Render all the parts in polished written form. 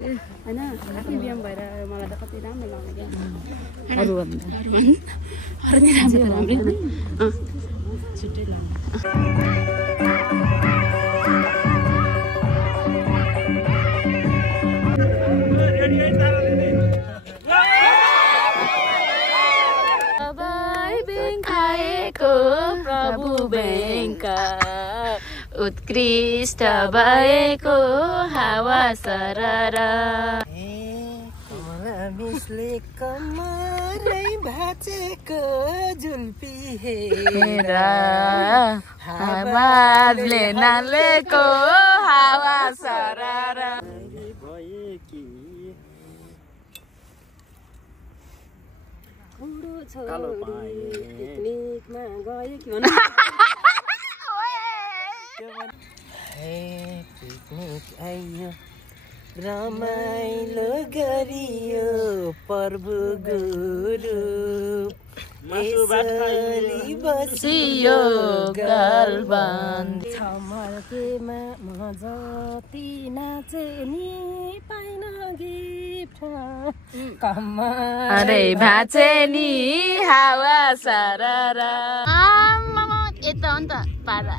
हैन आफ्नै बिहान भएर मलाई त कति राम्रो लाग्यो क्या अरु नि राम्रो राम्रो छुट्टै लाग्यो प्रभु बैंका उत्कृष्ट भएको हावा सररा मिसले कमरै भाचेको जुल्पी हेर हावाले नालेको हावा सररा पिकनिकमा गयो कि भन्नु पिकनिक आइयो रमाइलो गरियो प्रभु गुरु यसरी बसियो गलबन्द छमर्केमा म जति नाचे नि पाइन गिफ्ट अरे भाचे नि हावा सररा यता हो नि त पारा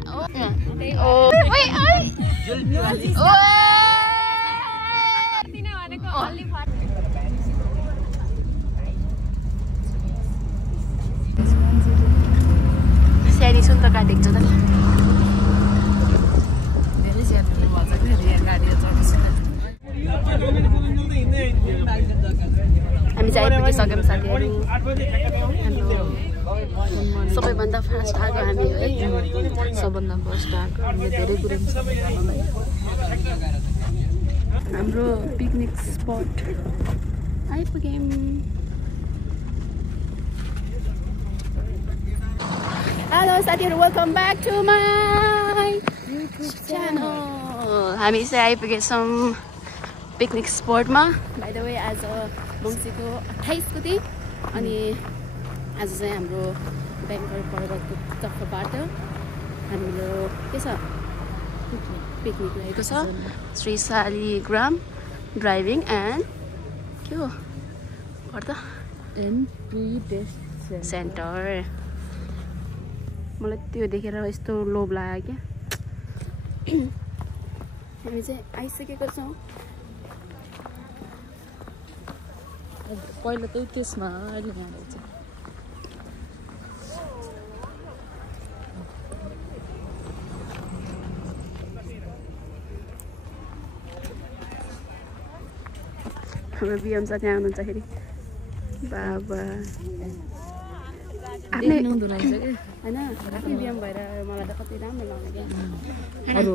स्यारी सुन त काटेको छ त धेरै स्याहार्नु भन्छ नि गाडी हामी चाहिँ आइपुगिसक्यौँ साथीहरू सबैभन्दा फास्ट आएको हामी है सबभन्दा फर्स्ट आएको हामीले धेरै कुरा हाम्रो पिकनिक स्पट आइपुग्यौँ हेलो साथीहरू welcome back to my YouTube channel हामी चाहिँ आइपुगेछौँ पिकनिक स्पटमा बाइ द वे आज मङ्सिरको 28 गते अनि आज चाहिँ हाम्रो बेङ्कर पर्वतको तर्फबाट हाम्रो के छ पिकनिक रहेको छ श्री शालिग्राम ड्राइभिङ एन्ड के हो गर्दा एन्ट्री टेस्ट सेन्टर मलाई त्यो देखेर यस्तो लोभ लाग्यो क्या हामी चाहिँ आइसकेको छौँ पहिला त त्यसमा अहिले यहाँ रहेछ हाम्रो बिएम साथी आउनुहुन्छ बाबा आफ्नै हुँदो रहेछ कि होइन आफ्नै बिहान भएर मलाई त कति राम्रो लाग्यो क्या अरू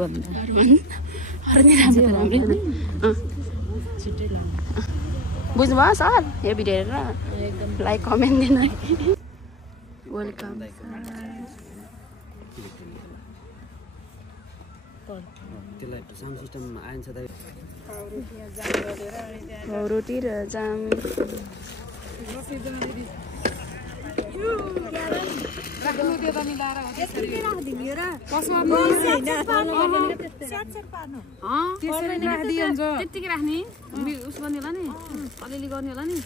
बुझ्नुभयो सर यो भिडियो हेरेर लाइक कमेन्ट दिन वेलकम रोटी र जाम त्यतिकै राख्ने उस गर्ने होला नि अलिअलि गर्ने होला नि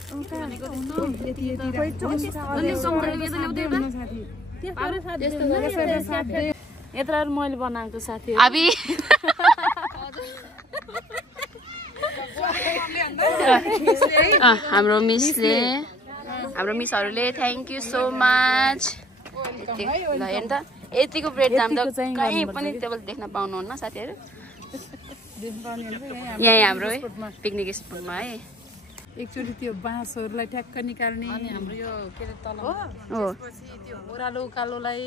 यत्रो मैले बनाएको साथी हाम्रो मिसहरूले थ्याङ्क यू सो मच ल हेर्नु त यतिको ब्रेड जाम त कहीँ पनि टेबल देख्न पाउनुहुन्न साथीहरू यहीँ हाम्रो है पिकनिक स्पटमा है एकचोटि त्यो बाँसहरूलाई ठ्याक्क निकाल्ने अनि हाम्रो यो के अरे तल त्यसपछि त्यो ओह्रालो उकालोलाई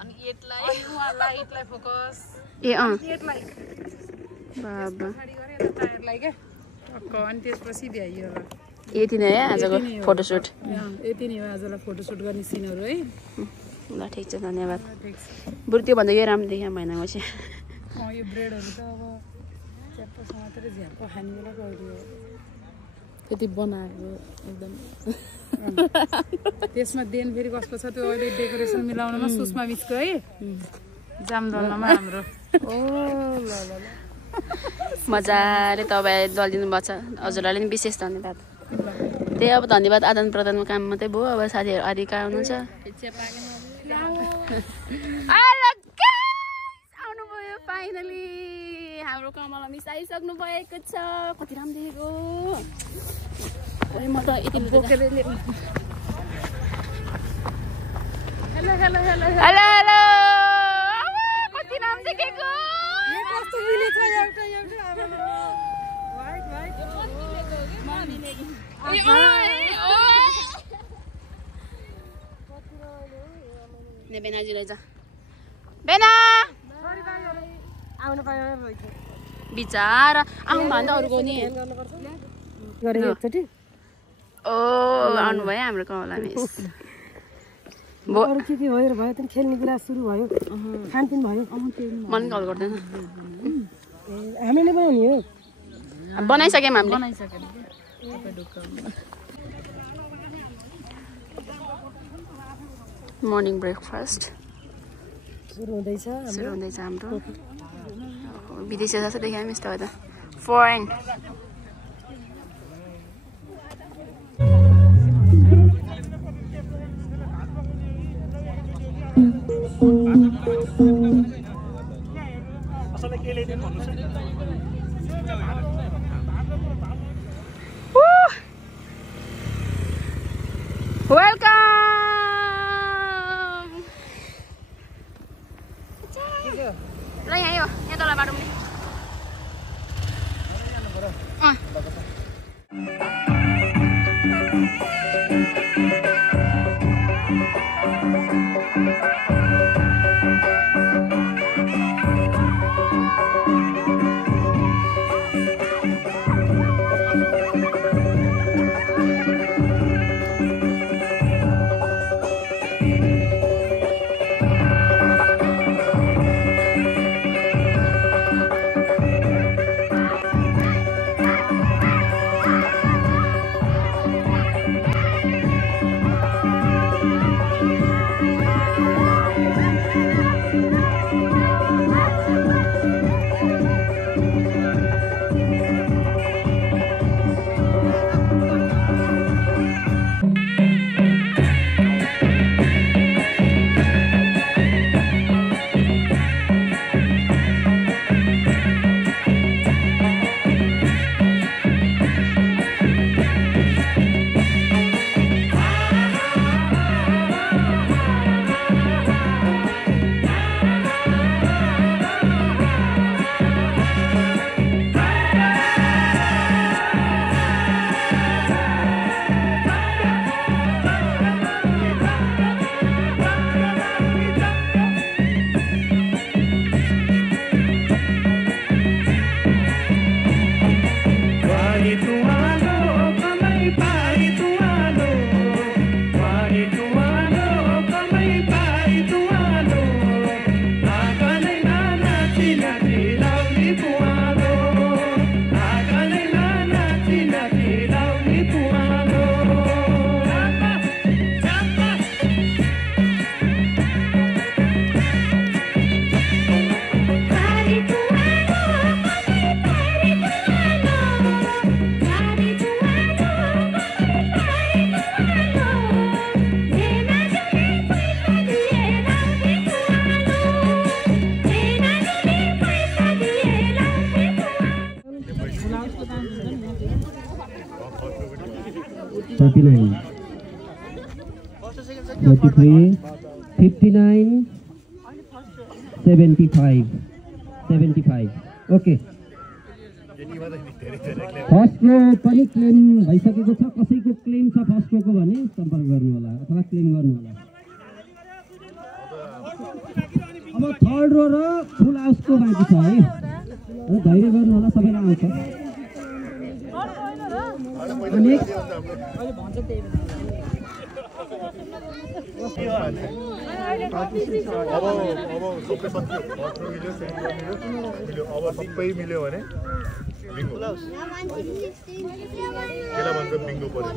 अनि लाइटलाई फोकस ए एटलाई बाबा टायरलाई क्या टक्क अनि त्यसपछि भ्याइयो होला यति नै है आजको फोटोसुट यति नै हो आजलाई फोटोसुट गर्ने सिनहरू है ल ठिक छ धन्यवाद बरु त्योभन्दा यो राम्रो देख्यो महिना पछि यो ब्रेडहरू त अब च्याप्पसँग मात्रै झ्याप्पो खाने बेला गयो त्यति बनाएको एकदम त्यसमा देन फेरि कस्तो छ त्यो अहिले डेकोरेसन मिलाउनमा सुषमा मिसको है जामदलमा हाम्रो ओ ल ल ल मजाले तपाईँ दलिदिनु भएको छ। हजुरहरूले पनि विशेष धन्यवाद। त्यही अब धन्यवाद आदान प्रदानको काम मात्रै भयो। अब साथीहरू आदि कहाँ हुनुहुन्छ? आउनुभयो फाइनली। हाम्रो कमला मिस आइसक्नु भएको छ। कति राम्रो देखेको। म त यति बोकेर hello hello hello hello hello. कति राम्रो देखेको। कस्तो मिलेछ एउटा एउटा वाइट वाइट ने बेनाजीले जा बेना आउनु पायो बिचारा आउनु भन्दा अरूको नि गरेको एकचोटि ओ आउनु भयो हाम्रो कमला मिस अरू के भयो र भयो त खेल्ने कुरा सुरु भयो खानपिन भयो मन कल गर्दैन हामीले बनाउने हो बनाइसक्यौँ हामीले मर्निङ ब्रेकफास्ट सुरु हुँदैछ हाम्रो विदेशी जस्तो देखायो मिस तपाईँ त फरेन वेलकम ल यहाँ हो यहाँ तल बाटो ओके फर्स्ट रो पनि क्लेम भइसकेको छ कसैको क्लेम छ फर्स्ट रोको भने सम्पर्क गर्नु होला अथवा क्लेम गर्नु होला अब थर्ड रो र फुल हाउसको बाँकी छ है धैर्य गर्नु होला सबैलाई आउँछ सबै मिल्यो भने बिङ्गो केला भन्छ बिङ्गो पर्यो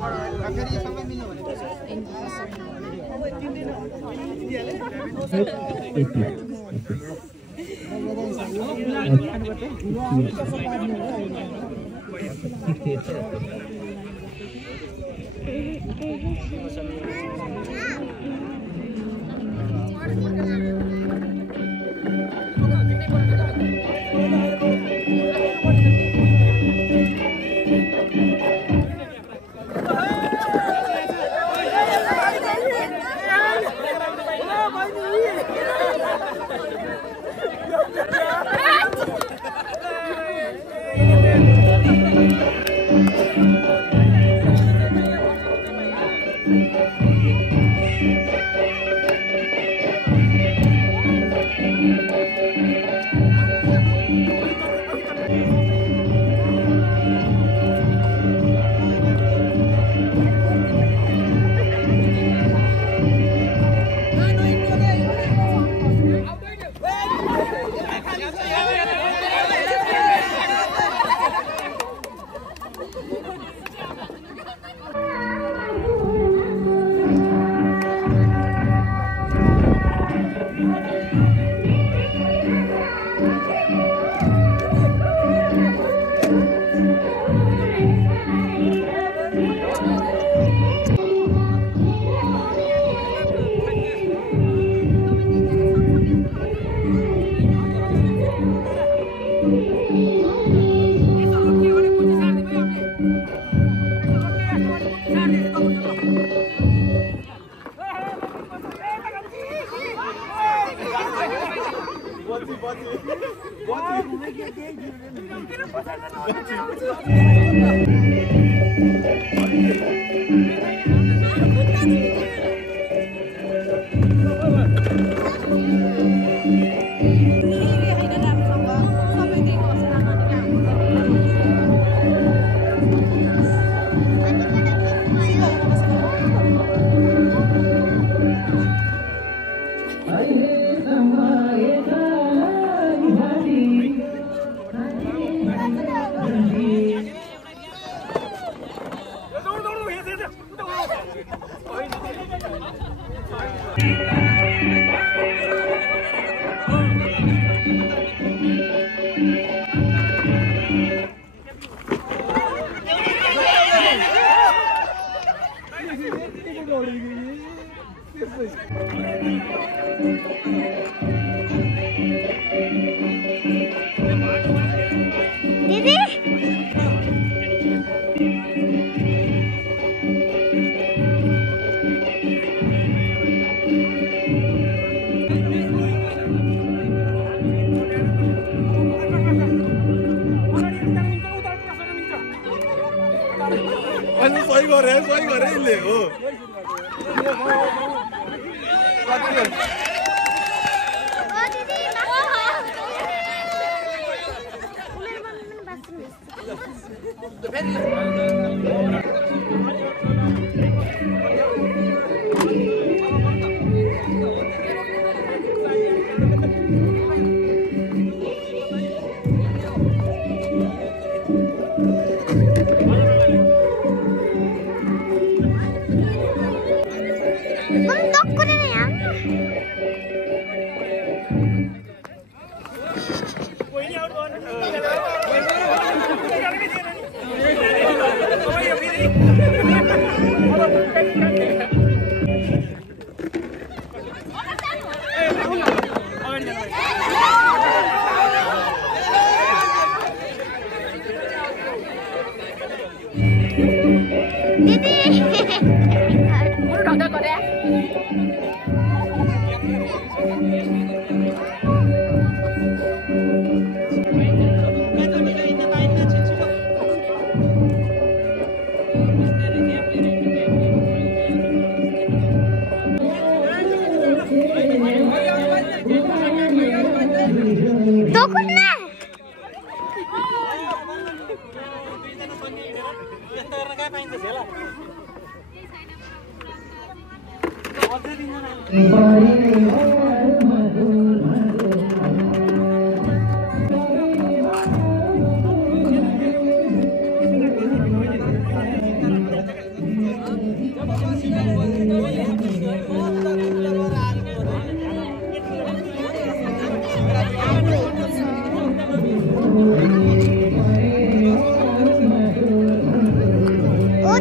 सही गरे यसले हो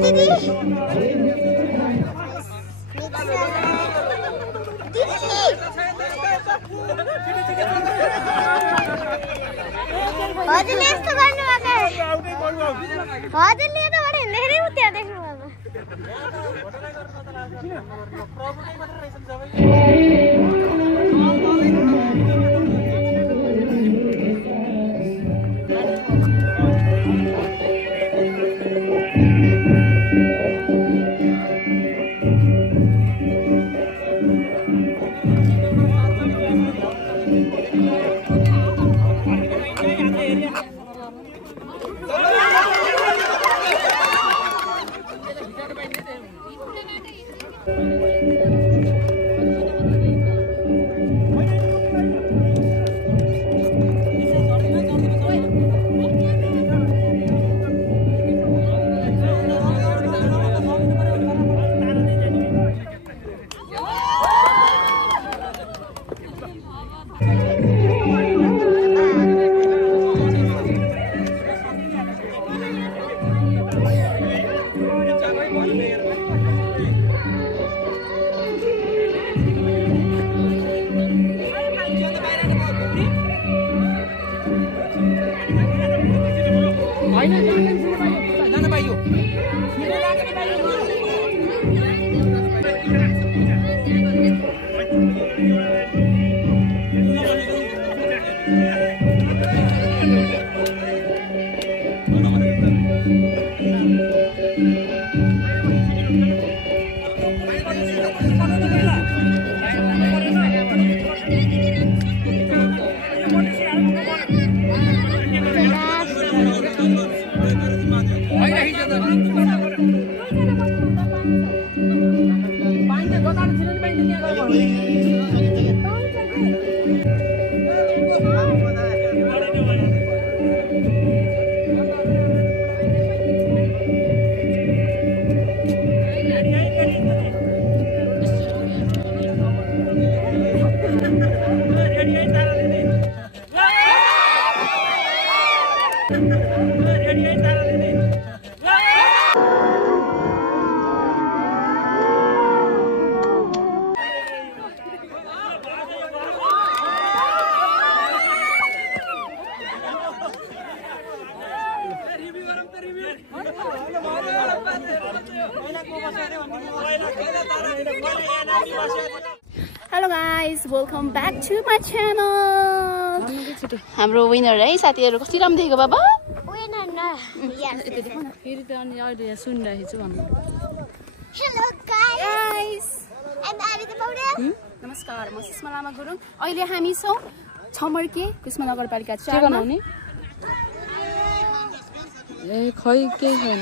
दिदी हजुरले यस्तो गर्नुभएको हजुरले यताबाट हिँड्दाखेरि उ त्यहाँ देख्नु भएको Hello guys, welcome back to my channel. हाम्रो विनर है साथीहरु कति राम्रो देखेको बाबा? विनर न फेरि त अनि अहिले यहाँ सुनिरहेको छु भन्नु hello guys I'm Arita Paudel. नमस्कार म सुषमा लामा गुरुङ अहिले हामी छौं छमर्के कुस्मा नगरपालिका 4 मा बनाउने ए खै के छैन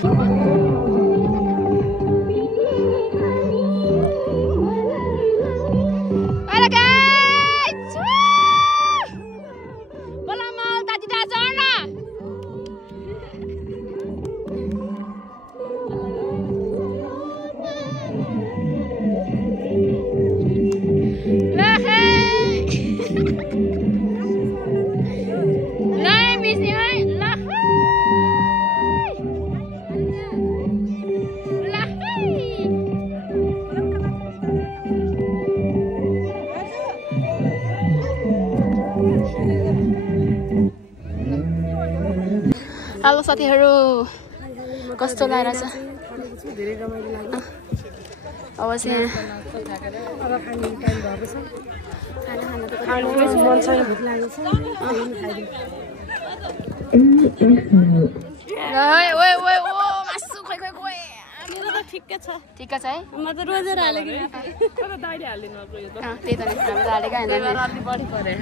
हेलो साथीहरु कस्तो लागिरहेछ धेरै रमाइलो लाग्यो अवश्य अब खाने टाइम भएको छ खाना खान त खानु मन छैन भोक लागेको छ ओए ओए ओए ओ मासु खोइ खोइ खोइ मेरो त ठिक्कै छ ठिक्क छ है म त रोजेर हालेको नि तर दाइले हाल्दिनु अब यो त त्यही त नि हाम्रो हालेको हैन राति बढी परे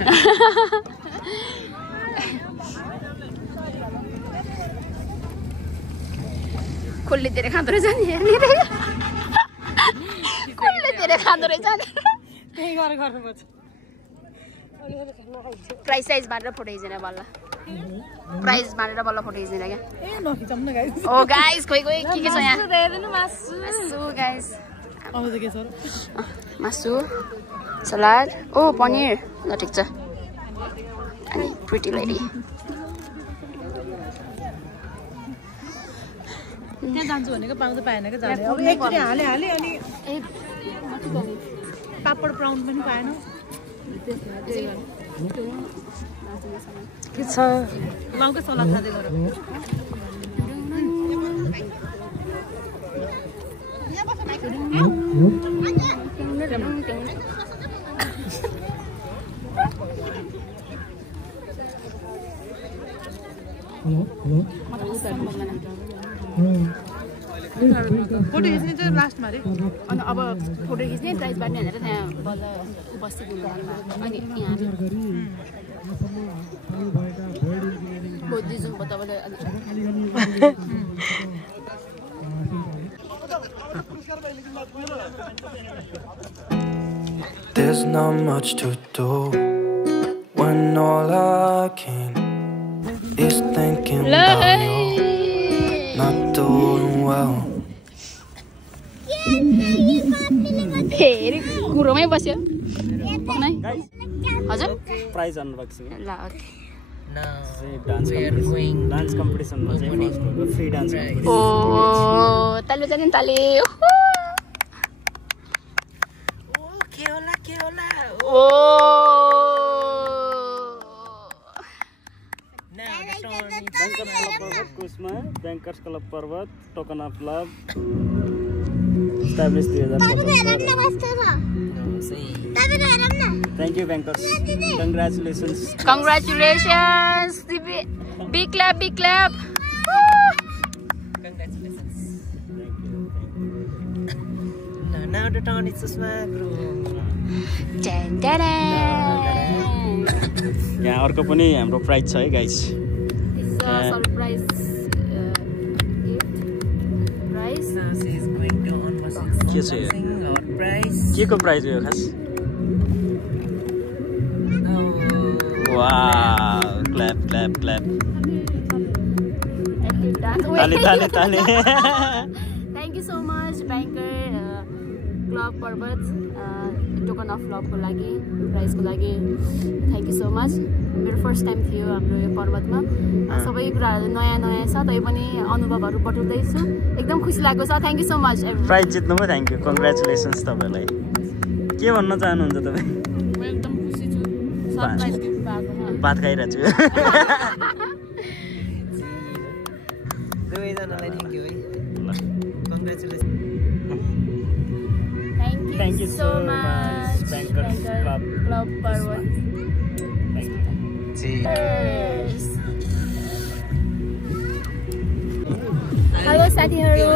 खुल्ले तेरे खाँदो रहेछ नि हेर्ने खुल्ले तेरे खाँदो रहेछ नि त्यही गरेर गर्नुपर्छ प्राइस साइज बाटेर फोटो खिचेन बल्ल प्राइस बाटेर बल्ल फोटो खिचेन क्या ए नखिचौँ न गाइस ओ गाइस खोइ खोइ के छ यहाँ मासु गाइस अब त के छ मासु सलाद ओ पनिर ल ठिक छ अनि प्रिटी लेडी त्यहाँ जान्छु भनेको पाउँदै पाएन क्या जाने अब एकचोटि हाले अनि पापड प्राउन पनि पाएन के छ लाउकै सलाद खाँदै गर फोटो खिच्ने चाहिँ लास्टमा अरे अनि अब फोटो खिच्ने प्राइज बाँड्ने भनेर त्यहाँ बल्ल उपस्थित हुनुभएमा अनि यहाँ बुद्धिज्म तपाईँले There's not much to do when all I can is thinking about you not doing well. फेरि कुरोमै बस्यो हजुर प्राइज अनबक्सिङ ल ओके डान्स कम्पिटिसनमा चाहिँ फर्स्ट भएको फ्री डान्स ओ ताली जाने ताली ओ bankers club Parbat token of love establish 2015 Thank you, bankers. Congratulations. Congratulations. Big clap, big clap. Congratulations. Now the turn is smart room. यहाँ अर्को पनि हाम्रो प्राइज छ है guys This is a surprise gift. Prize. Now she is going to unbox के छ यो our prize. के को प्राइज हो यो खास वाव क्ल्याप क्ल्याप क्ल्याप ताली Thank you so much, Banker Club Parbat token of लभको लागि प्राइजको लागि थ्याङ्क यू सो मच मेरो फर्स्ट टाइम थियो हाम्रो यो पर्वतमा सबै कुराहरू नयाँ नयाँ छ तै पनि अनुभवहरू बटुल्दैछु एकदम खुसी लागेको छ thank you so much prize जित्नुभयो थ्याङ्क यू कङ्ग्रेचुलेसन्स तपाईँलाई के भन्न चाहनुहुन्छ तपाईँ म एकदम खुसी छु सरप्राइज गिफ्ट पाएकोमा भात खाइरहेको छु दुवैजनालाई थ्याङ्क यू है congratulation Thank you so much, Bankers Club Parbat Cheers. Hello साथीहरू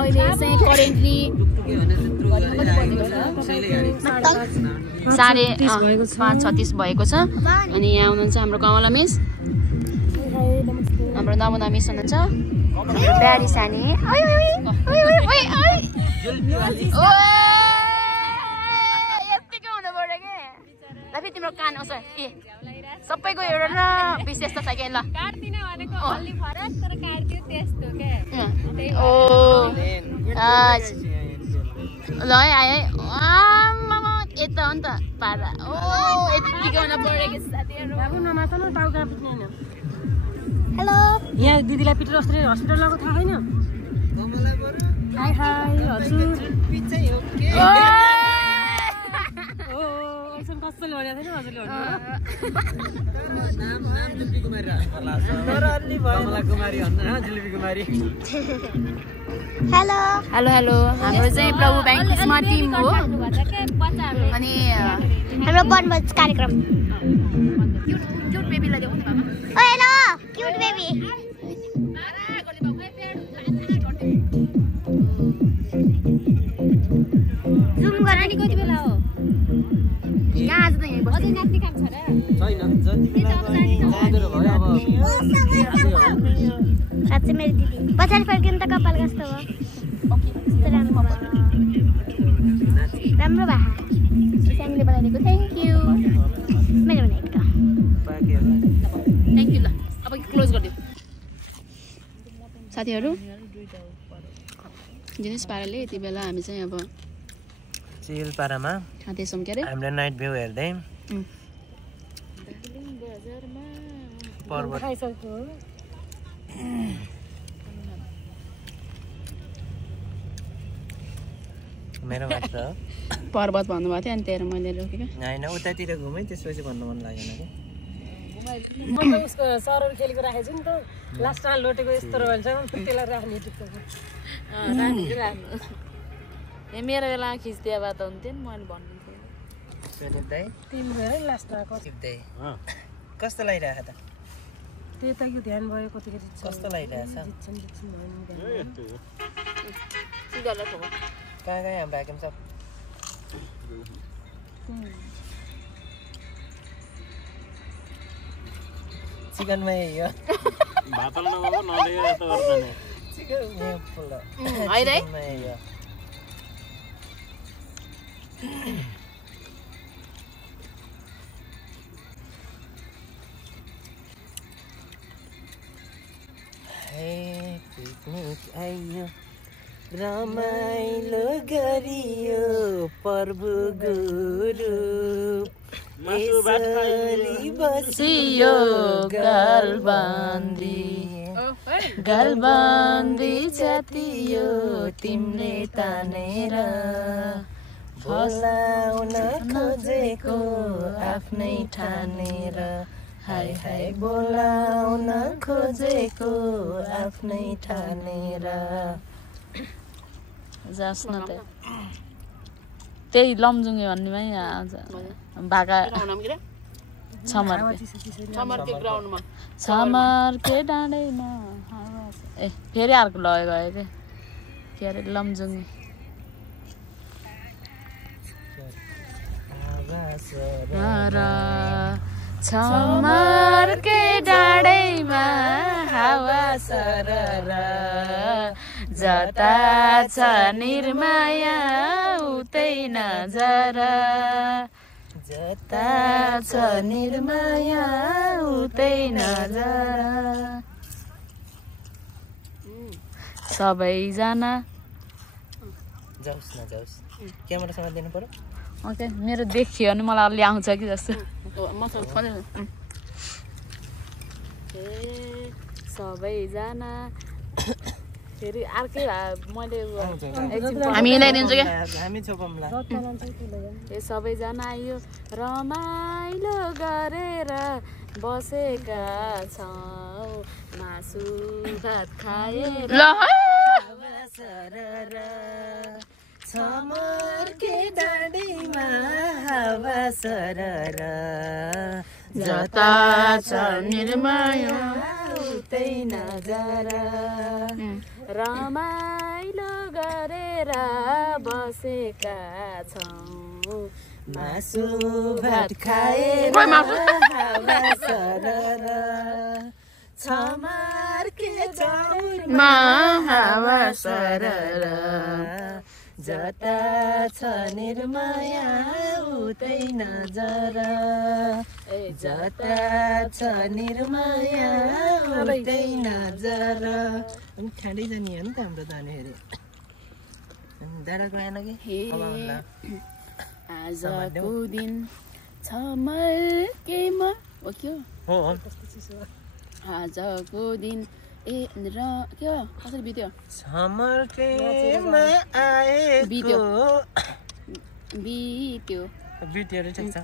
अहिले चाहिँ करेन्टली 5:36 भएको छ अनि यहाँ हुनुहुन्छ हाम्रो कमला मिस हाम्रो नमुना मिस हुनुहुन्छ हाम्रो प्यारी सानी यतिको हुनु पर्यो के ल फेरि तिम्रो कान आउँछ ए सबैको एउटा न विशेषता छ कि ल ल है आयो यता हो नि त पारा ओ यतिको हुनु पर्यो कि साथीहरू हेलो यहाँ दिदीलाई पिटेर अस्ति हस्पिटल लगेको थाहा छैन हाई हाई हजुर कसैले भनेको थिएन हजुरले हेलो हेलो हेलो हाम्रो चाहिँ प्रभु ब्याङ्किसमा टिम हो अनि हाम्रो वनभोज कार्यक्रम क्युट बेबीलाई देऊ नि मामा ओ हेलो क्यूट बेबी जुम गर्ने कति बेला हो यहाँ आज त यहीँ बस्छ छैन जति बेला पनि आदर भयो अब साँच्चै मेरो दिदी पछाडि फर्किनु त कपाल कस्तो हो राम्रो भा फ्यामिलीले बनाइदिएको थ्याङ्क यू मैले बनाएको थ्याङ्क यू ल अब क्लोज गरिदिउँ साथीहरू जिनिस पाराले यति बेला हामी चाहिँ अब चिलपारामा खाँदैछौँ के अरे हामीले नाइट भ्यू हेर्दै पर्वत मेरो मात्र हो पर्वत भन्नुभएको थियो अनि तेरो मैले रोकेको होइन उतातिर घुमेँ त्यसपछि भन्नु मन लागेन कि मैले उसको सरहरू खेलेको राखेको छु नि त लास्टमा लोटेको यस्तो रहेछ त्यसलाई राख्ने ए मेरो बेला खिच्दिया भए त हुन्थ्यो नि मैले भन्नु सुनित दाइ तिम्रो है लास्टमा चिप्दै कस्तो लागिरहेको त त्यही त यो ध्यान भयो कतिखेर कस्तो लागिरहेछ कहाँ कहाँ हाम्रो आइटम सब चिकनमा यो भातल नगएको नदेखेको यस्तो गर्छ नि चिकनमा फुल होइन है यो पिकनिक आइयो रमाइलो गरियो प्रभु गुरु यसरी बसियो गलबन्दी च्यातियो तिमीले तानेर बोलाउन खोजेको आफ्नै ठानेर हाय हाय बोलाउन खोजेको आफ्नै ठानेर जास् न त त्यही लमजुङे भन्नेमै आउँछ भाका छमर्के डाँडैमा ए फेरि अर्को लगेको के अरे लमजुङे छमर्के डाँडैमा हावा सरर जता छ निर्माया उतै नजर जता छ निर्माया उतै नजर सबैजना जाउस् न जाउस् क्यामेरासँग दिनु पर्यो ओके मेरो देखियो भने मलाई अलि आउँछ कि जस्तो सबैजना फेरि अर्कै मैले हामी मिलाइदिन्छु क्या हामी छोपमला ए सबैजना आयो रमाइलो गरेर बसेका छौँ मासु भात खाएर ल छमर्के डाँडीमा हावा सरर जता छ निर्माया उतै नजर रमाइलो गरेर बसेका छौँ मासु भात खाएर हावा सरर छमर्के मा हावा सरर जता छ निर्माया उतै नजर जता छ निर्माया उतै नजर खाँदै जाने हो नि त हाम्रो जानेखेरि डाँडा गएन कि आजको दिन छमर्केमा हो के हो आजको दिन ए र के हो कसरी बित्यो छमर्केमा आएको बित्यो बित्योहरू ठिक छ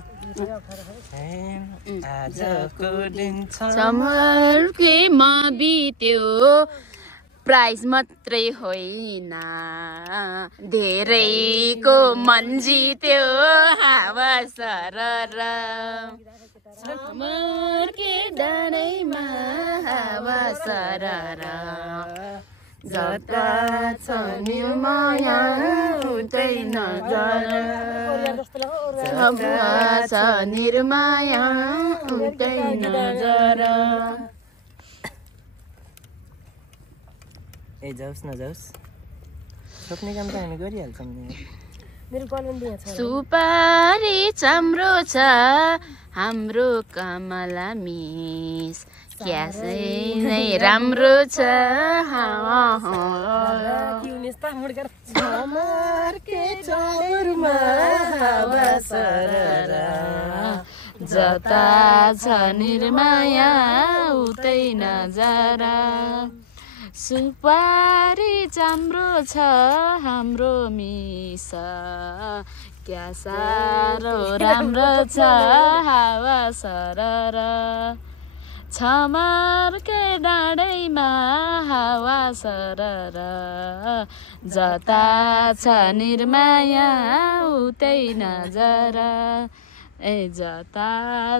आजको दिन छमर्केमा बित्यो प्राइज मात्रै होइन धेरैको मन जित्यो हावा सरर छमर्के डाँडैमा हावा सरर जता छ निर्माया उतै नजर जता छ निर्माया उतै नजर ए जाउस् न जाउस् सोध्ने काम त हामी गरिहाल्छौँ नि सुपारी चाम्रो छ हाम्रो कमला मिस क्यासै नै राम्रो छ छमर्के चौरमा हावा सरर जता छ निर्माया उतै नजर सुपारी चाम्रो छ हाम्रो मिसा क्या साह्रो राम्रो छ हावा सरर छमारकै डाँडैमा हावा सरर जता छ निर्माया उतै नजर जता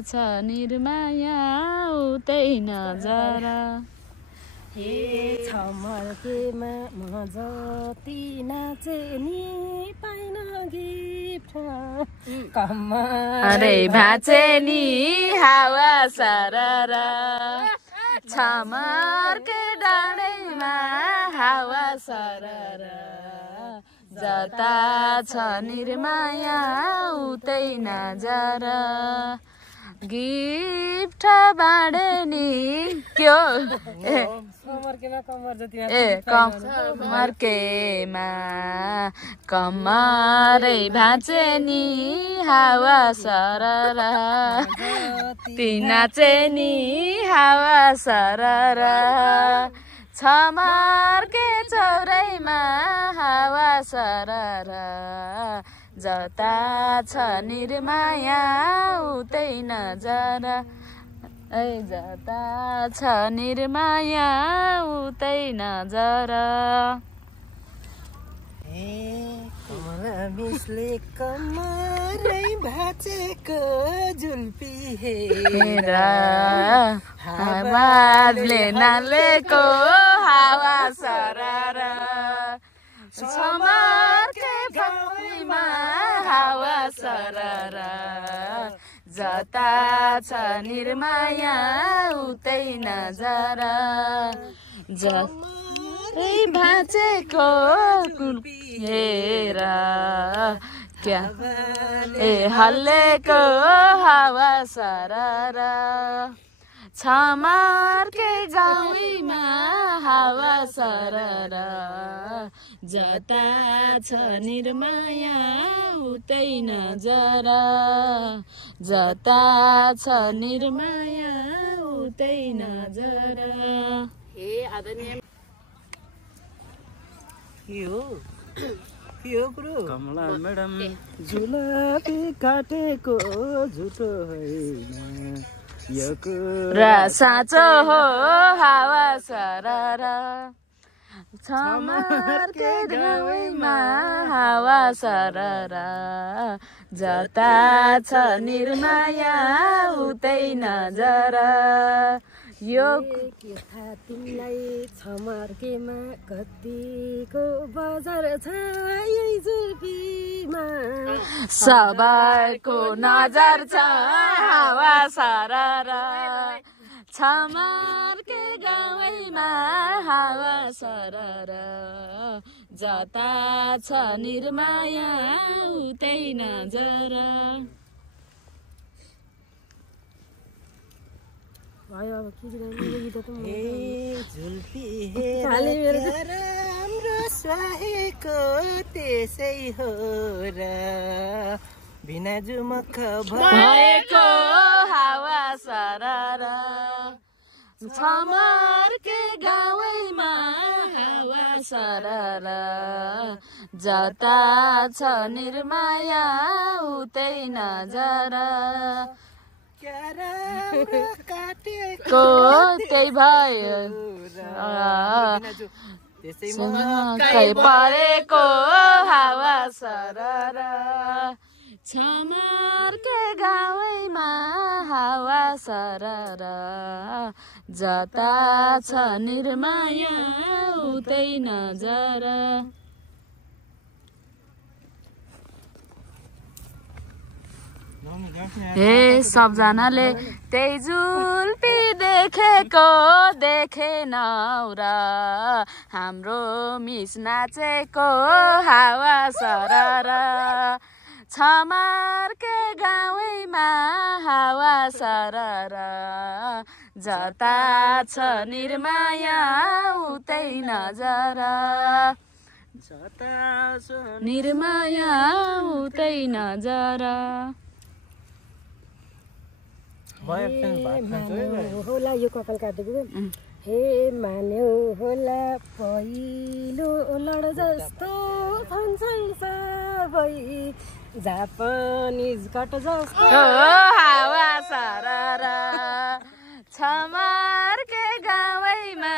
छ निर्माया उतै नजर हे छमर्केमा म जति नाचे नि पाइन गिफ्ट अरे भाचे नि हावा सरर छमर्के डाँडैमा हावा सरर जता छ निर्माया उतै नजर गिफ्ट बाँडे नि क्यो कमर्केमा कमरै भाँचे नि हावा सरर नाचे नि हावा सरर छमारके चौरैमा हावा सरर जता छ निर्माया उतै नजर जता छ निर्माया उतै नजर कमला मिसले कमरै भाँचेको जुल्पी हेर हावाले नालेको हावा सरर छमारके फक्रीमा हावा सरर जता छ निर्माया उतै नजर जतै भाँचेको हेर क्या हल्लेको हावा सरर छमारकै गाउँमा हावा सरर जता छ निर्माया उतै नजर जता छ निर्माया उतै नजर हे आदरणीय कमला म्याडम जुलाबी काटेको झुटो होइन र साँचो हो हावा सरर छमारके गाउँमा हावा सरर जता छ निर्माया उतै नजर यो तिमीलाई छमार्केमा कतिको बजार छ यही जुल्पीमा सबैको नजर छ हावा सरर छमारके गाउँमा हावा सरर जता छ निर्माया उतै नजर झुल्पी राम्रो सुहाएको त्यसै हो र बिना जुमक भएको हावा सरर छमारके गाउँमा हावा सरर जता छ निर्माया उतै नजर को त्यही भयो कै परेको हावा सरर छमारके गाउँमा हावा सरर जता छ निर्माया उतै नजर हे सबजनाले त्यही जुल्पी देखेको देखेनौ र हाम्रो मिस नाचेको हावा सरर छमारके गाउँमा हावा सरर जता छ निर्माया उतै नजर निर्माया उतै नजर होला यो कपाल काटेको हे मान्यौ होला पहिलो लड जस्तो फन्छन् सबै जापानिज कट जस्तो हावा सररा छमारकै गाउँमा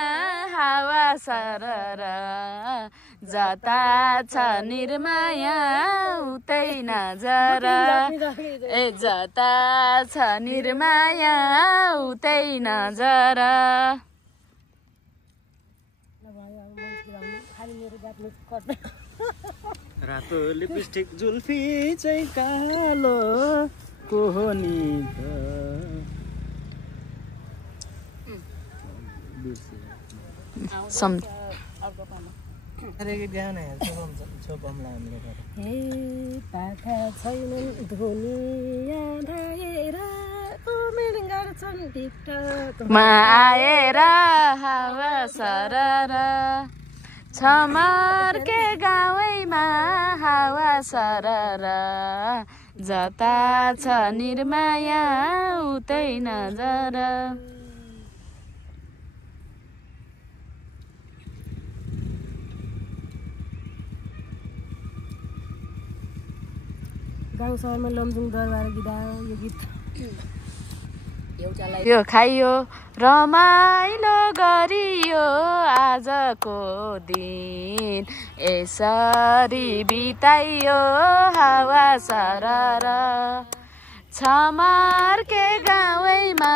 हावा सररा जता छ निर्माया उतै नजर ए जता छ निर्माया उतै नजर रातो लिपस्टिक जुल्फी चाहिँ कालो कोहनी सम हे पाखा छैनन् धुनिया धाएर कमेन्ट गर्छन् टिकटकमा आएर हावा सररा छमारकै गाउँमा हावा सररा जता छ निर्माया उतै नजर गाउँ सहरमा लमजुङ दरबार गिदा यो गीत यो खाइयो रमाइलो गरियो आजको दिन यसरी बिताइयो हावा सररा छमारकै गाउँमा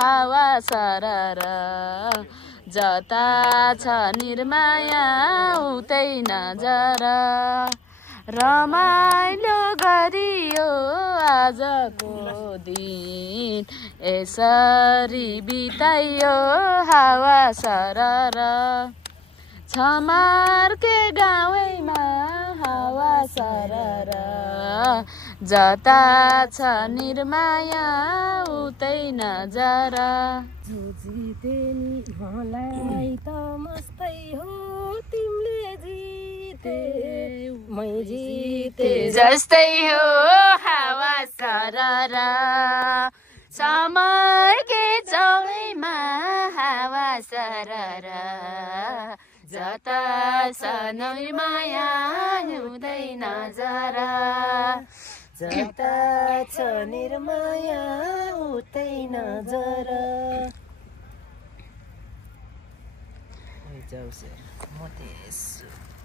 हावा सररा जता छ निर्माया उतै नजर रमाइलो गरियो आजको दिन यसरी बिताइयो हावा सररा छमारकै गाउँमा हावा सररा जता छ निर्माया उतै नजर जो जिते नि मलाई त मस्तै हो तिमीले जिते मै जिते जस्तै हो हावा सररा समरकै चौडैमा हावा सररा जता छ निर्माया हुँदै नजर जता छ निर्माया उतै नजर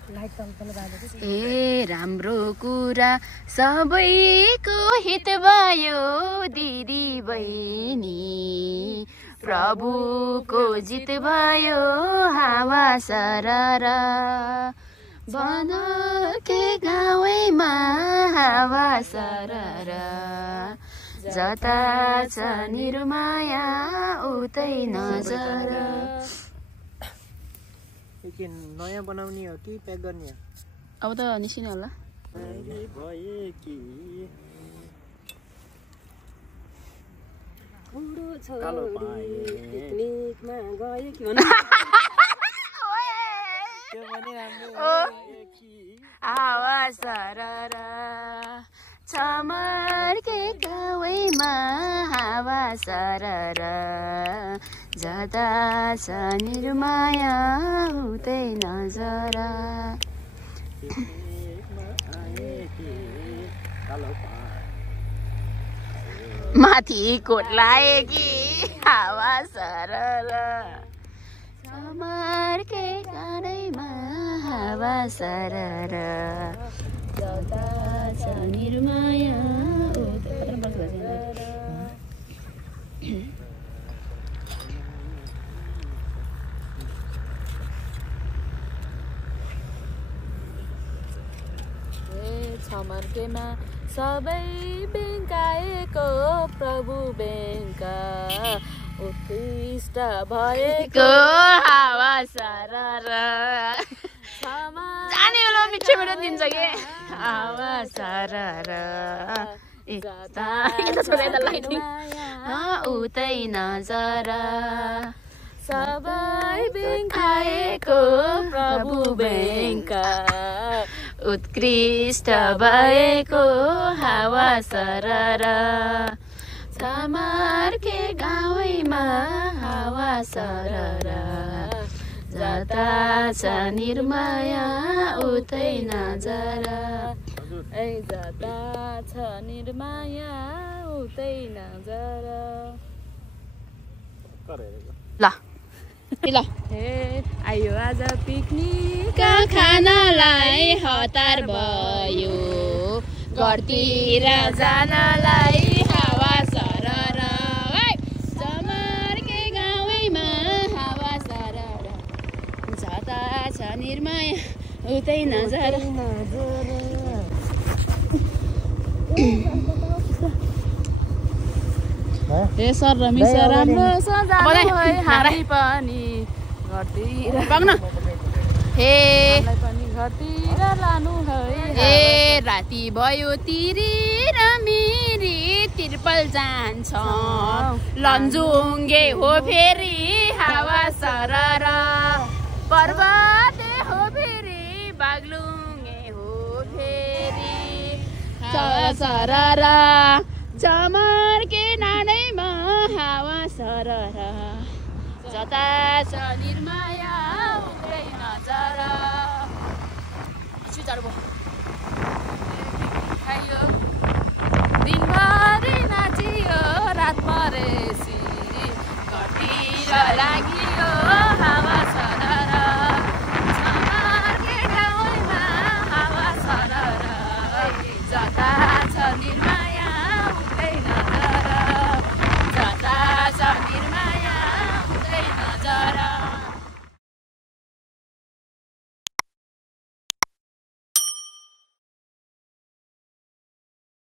ए राम्रो कुरा सबैको हित भयो दिदी बहिनी प्रभुको जित भयो हावा सररा बनके गाउँमा हावा सररा जता छ निर्माया उतै नजर नयाँ बनाउने हो कि प्याक गर्ने हो अब त निस्किने होला पिकनिकमा गयो कि हावा सररा छमारकै गाउँमा हावा सररा जता छ निर्माया उतै नजर माथि कोट लाएकी हावा सररा छमारकै गाउँमा हावा सररा जता छ निर्माया छमार्केमा सबै बेङ्काएको प्रभु बेङ्का उत्कृष्ट भएको हावा सररा जाने होला मिठो मिठो दिन्छ कि हावा सररा उतै नजर सबै बेङ्काएको प्रभु बेङ्का उत्कृष्ट भएको हावा सररा छमारकै गाउँमा हावा सरर जता छ निर्माया उतै नजर जता छ निर्माया उतै नजर ल आयो आज पिकनिक खानालाई हतार भयो घरतिर जानलाई हावा सरर जमर्के गाउँमा हावा सरर जता छ निर्माया उतै नजर हे सर र मिस राम्रो सजाउनु है हामी पनि घरतिर बग्न हे पनि घरतिर लानु है ए राति भयो तिरी र मिरी तिरपल जान्छ लन्जुङ्गे हो फेरि हावा सरर पर्वत हो फेरि बागलुङ्गे हो फेरि हावा सरर जमर्के नाडैमा हावा सरर जता छ निर्माया उतै नजर खाइयो दिनभरि नाचियो रात परेपछि